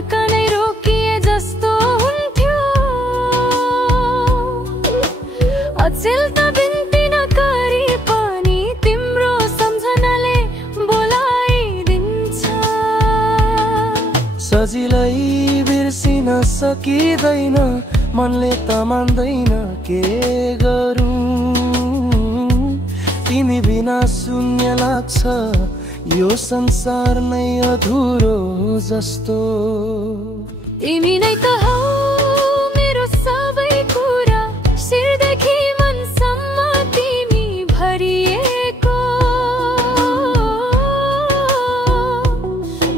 धड्कनै रोकिए जस्तो हुन्थ्यो। अचेल त बिन्ती नगरी पनि तिम्रो सम्झनाले बोलाइदिन्छ। सजिलै बिर्सिन सकिँदैन, मनले त मान्दैन के गरौँ। तिमी बिना शून्य लाग्छ यो संसार नै अधुरो जस्तो। तिमी नै त हौ मेरो सबै कुरा, शिरदेखि मनसम्म तिमी भरिएको।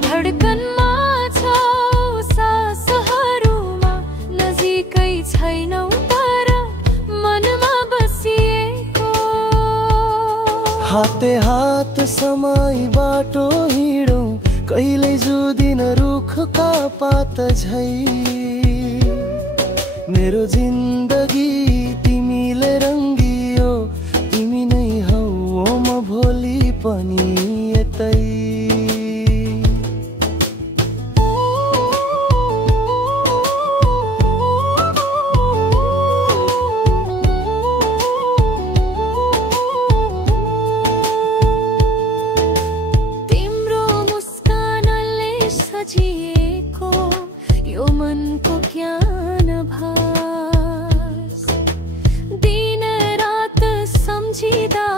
धड्कनमा छौ सासहरूमा, नजिकै छैनौ तर मनमा बसिएको। हाते हात समाई बाटो हिँडौँ, कहिल्यै जुदिन रुखका पात झै। मेरो जिन्दगी तिमीले रङ्गियो, तिमी नै हौ म भोलि पनि यतै। यो मनको ज्ञान भास, दिन रात सम्झिँदा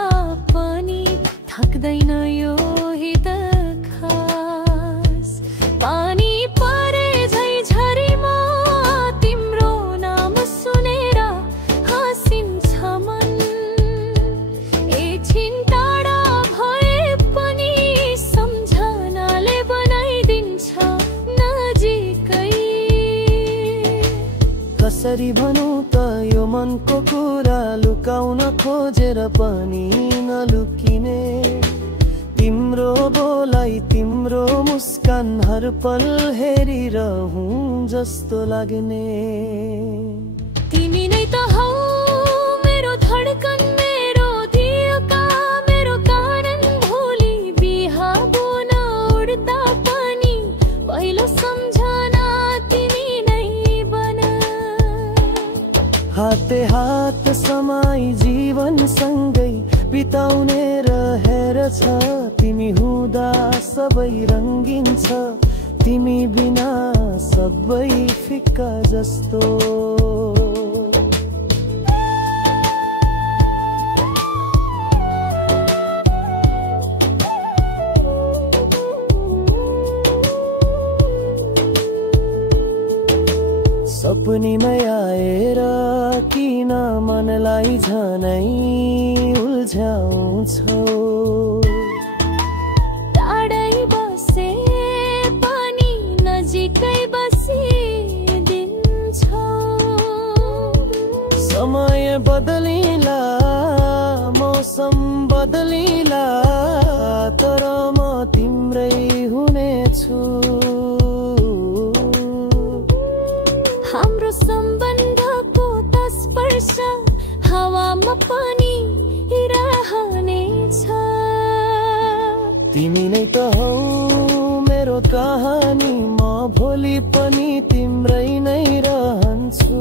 पनि थक्दैन यो हित खास। पानी परे झै झरीमा तिम्रो नाम सुनेर हाँसिन्छ मन। एकछिन टाढा भए पनि सम्झनाले बनाइदिन्छ नजिकै। कसरी भनौँ त यो मनको कुरा, लुकाउन खोजेर पनि नलुकिने। तिम्रो बोलाइ तिम्रो मुस्कान हर पल हेरिरहूँ जस्तो लाग्ने। तिमी नै त हौ मेरो धड्कन, मेरो दियोका, मेरो कारण। भोलि बिहाबो नउड्दा पनि पहिलो सम्झना तिमी नै बन। हाते हात समाई जीवन सँगै बिताउने रहेर छ। तिमी हुँदा सबै रङ्गिन्छ, तिमी बिना सबै फिक्का जस्तो। सपनीमै आएर किन मनलाई झनै उल्झाउँछौ। टाढै बसे पनि नजिकै बसिदिन्छौ। समय बदलिला, मौसम बदलिला, तर म तिम्रै हुनेछु। हाम्रो सम्बन्धको तस्पर्श हावामा पनि रहनेछ। तिमी नै त हौ मेरो कहानी, म भोलि पनि तिम्रै नै रहन्छु।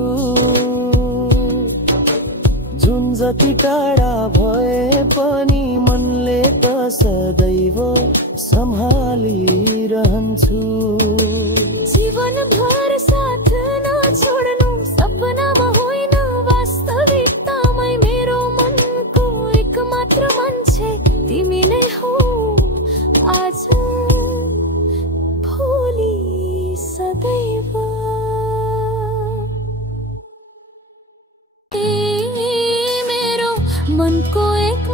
जुन जति टाढा भए पनि मनले त सदैव सम्हालिरहन्छु। जीवनभर साथ नछोड्नु, सपनामा होइन वास्तविकतामै मेरो मनको एकमात्र मान्छे तिमी नै हौ। आज भोलि सदैव मेरो मनको एक